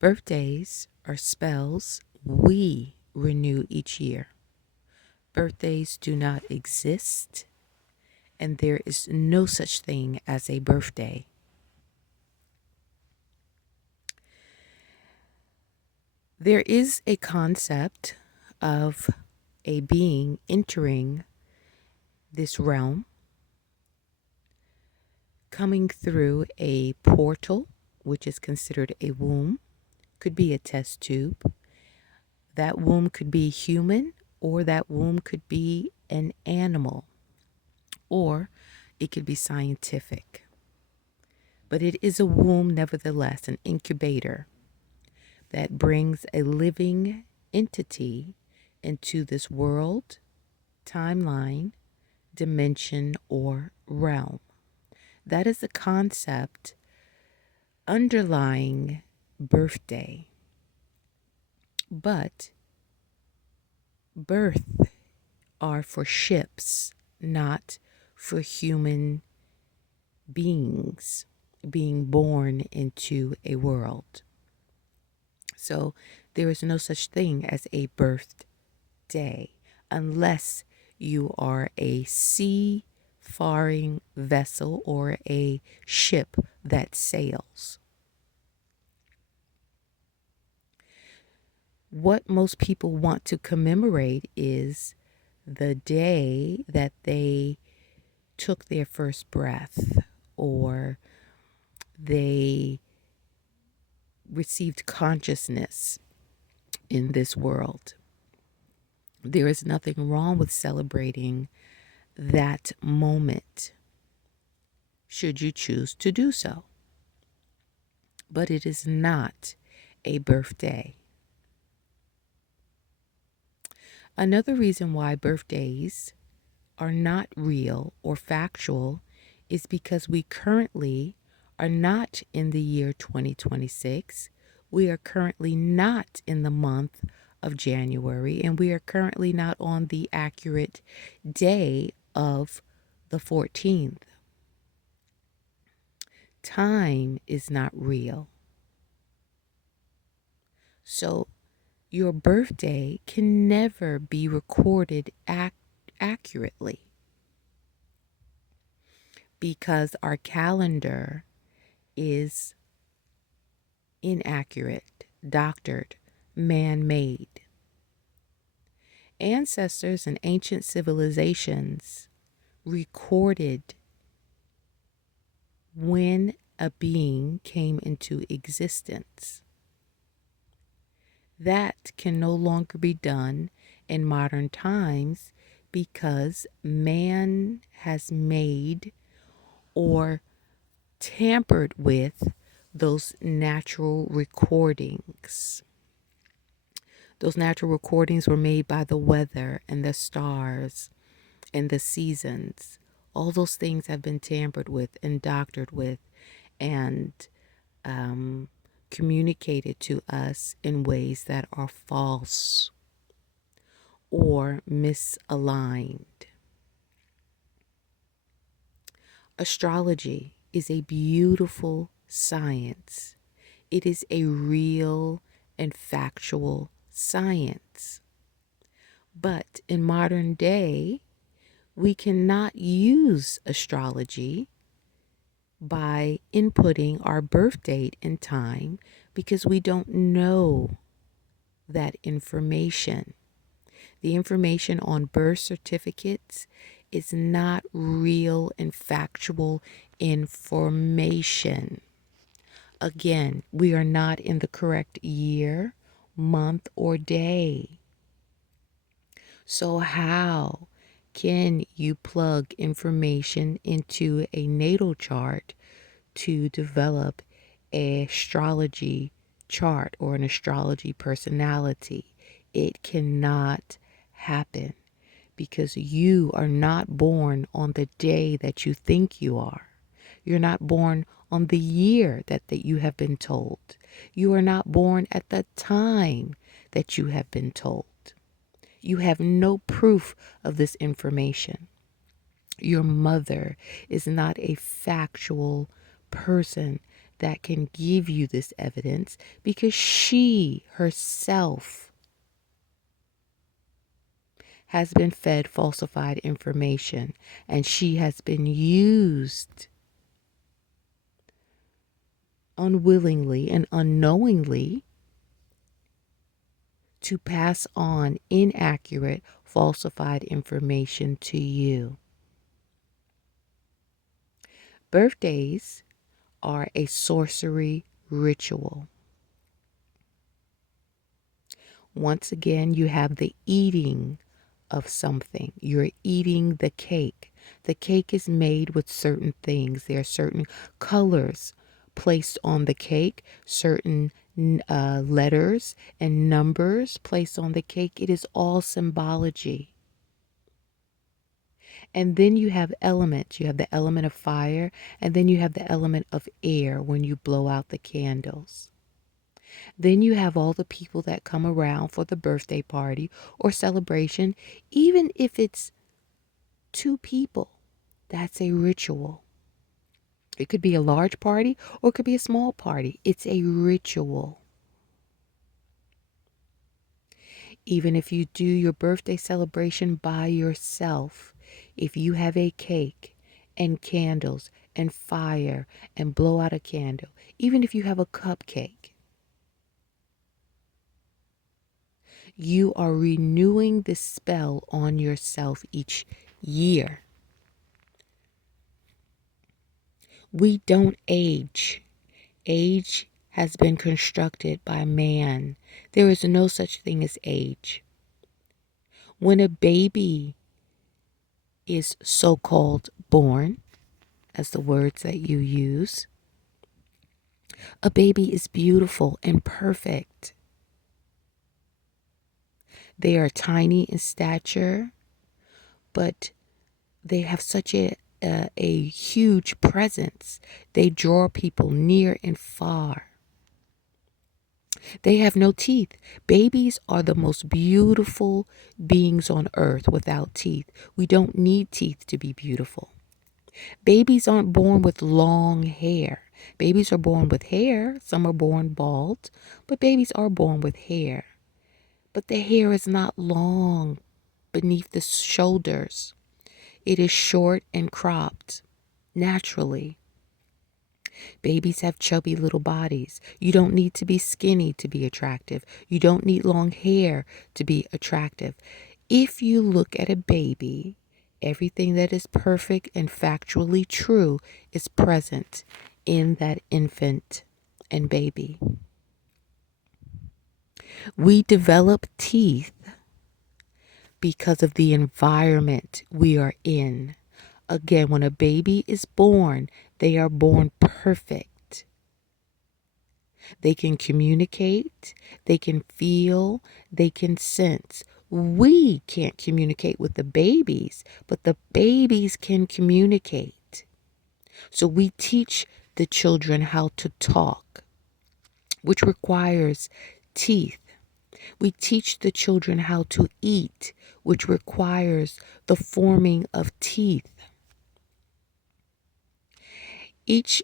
Birthdays are spells we renew each year. Birthdays do not exist, and there is no such thing as a birthday. There is a concept of a being entering this realm, coming through a portal, which is considered a womb, could be a test tube. That womb could be human, or that womb could be an animal, or it could be scientific. But it is a womb, nevertheless, an incubator that brings a living entity into this world, timeline, dimension, or realm. That is the concept underlying birthday. But birth are for ships, not for human beings being born into a world. So there is no such thing as a birthday unless you are a sea-faring vessel or a ship that sails. What most people want to commemorate is the day that they took their first breath, or they received consciousness in this world. There is nothing wrong with celebrating that moment, should you choose to do so. But it is not a birthday. Another reason why birthdays are not real or factual is because we currently are not in the year 2026. We are currently not in the month of January, and we are currently not on the accurate day of the 14th. Time is not real. So your birthday can never be recorded accurately, because our calendar is inaccurate, doctored, man-made. Ancestors and ancient civilizations recorded when a being came into existence. That can no longer be done in modern times because man has made or tampered with those natural recordings. Those natural recordings were made by the weather and the stars and the seasons. All those things have been tampered with and doctored with and communicated to us in ways that are false or misaligned. Astrology is a beautiful science. It is a real and factual science. But in modern day, we cannot use astrology by inputting our birth date and time because we don't know that information. The information on birth certificates is not real and factual information. Again, we are not in the correct year, month, or day. So how can you plug information into a natal chart to develop an astrology chart or an astrology personality? It cannot happen because you are not born on the day that you think you are. You're not born on the year that you have been told. You are not born at the time that you have been told. You have no proof of this information. Your mother is not a factual person that can give you this evidence because she herself has been fed falsified information and she has been used unwillingly and unknowingly to pass on inaccurate, falsified information to you. Birthdays are a sorcery ritual. Once again, you have the eating of something. You're eating the cake. The cake is made with certain things. There are certain colors placed on the cake, certain letters and numbers placed on the cake. It is all symbology. And then you have elements. You have the element of fire, and then you have the element of air when you blow out the candles. Then you have all the people that come around for the birthday party or celebration, even if it's 2 people. That's a ritual. It could be a large party or it could be a small party. It's a ritual. Even if you do your birthday celebration by yourself, if you have a cake and candles and fire and blow out a candle, even if you have a cupcake, you are renewing the spell on yourself each year. We don't age. Age has been constructed by man. There is no such thing as age. When a baby is so-called born, as the words that you use, a baby is beautiful and perfect. They are tiny in stature, but they have such a huge presence. They draw people near and far. They have no teeth. Babies are the most beautiful beings on earth without teeth. We don't need teeth to be beautiful. Babies aren't born with long hair. Babies are born with hair. Some are born bald, but babies are born with hair. But the hair is not long beneath the shoulders. It is short and cropped naturally. Babies have chubby little bodies. You don't need to be skinny to be attractive. You don't need long hair to be attractive. If you look at a baby, everything that is perfect and factually true is present in that infant and baby. We develop teeth because of the environment we are in. Again, when a baby is born, they are born perfect. They can communicate, they can feel, they can sense. We can't communicate with the babies, but the babies can communicate. So we teach the children how to talk, which requires teeth. We teach the children how to eat, which requires the forming of teeth.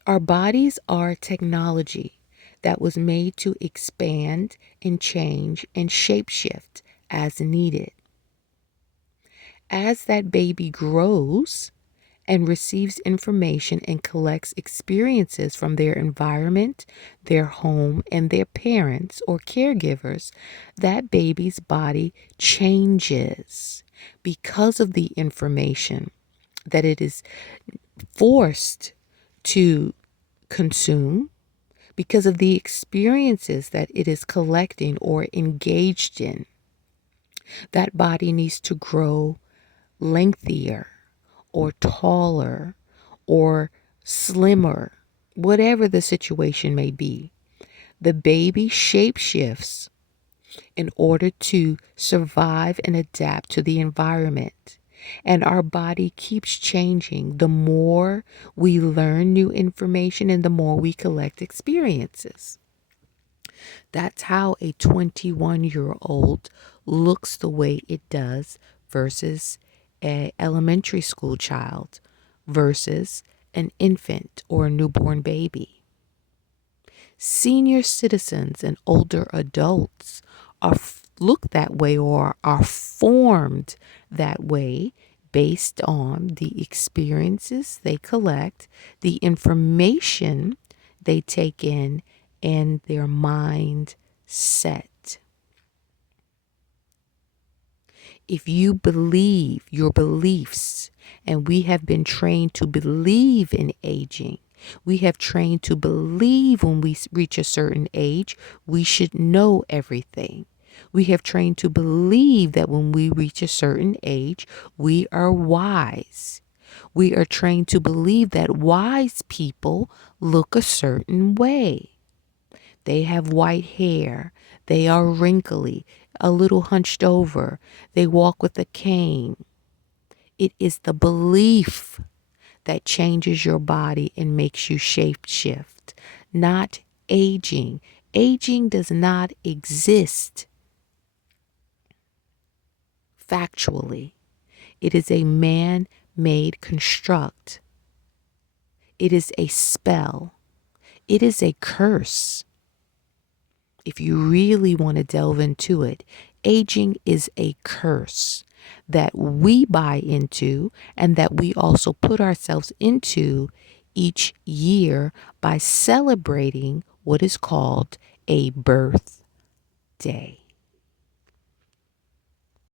Our bodies are technology that was made to expand and change and shapeshift as needed. As that baby grows and receives information and collects experiences from their environment, their home, and their parents or caregivers, that baby's body changes because of the information that it is forced to consume, because of the experiences that it is collecting or engaged in. That body needs to grow lengthier or taller or slimmer, whatever the situation may be. The baby shapeshifts in order to survive and adapt to the environment. And our body keeps changing the more we learn new information and the more we collect experiences. That's how a 21-year-old looks the way it does versus an elementary school child versus an infant or a newborn baby. Senior citizens and older adults look that way or are formed that way based on the experiences they collect, the information they take in, and their mind set. If you believe your beliefs, and we have been trained to believe in aging, we have trained to believe when we reach a certain age, we should know everything. We have trained to believe that when we reach a certain age, we are wise. We are trained to believe that wise people look a certain way. They have white hair. They are wrinkly, a little hunched over. They walk with a cane. It is the belief that changes your body and makes you shape shift, not aging. Aging does not exist factually. It is a man-made construct. It is a spell. It is a curse. If you really want to delve into it, aging is a curse that we buy into and that we also put ourselves into each year by celebrating what is called a birthday.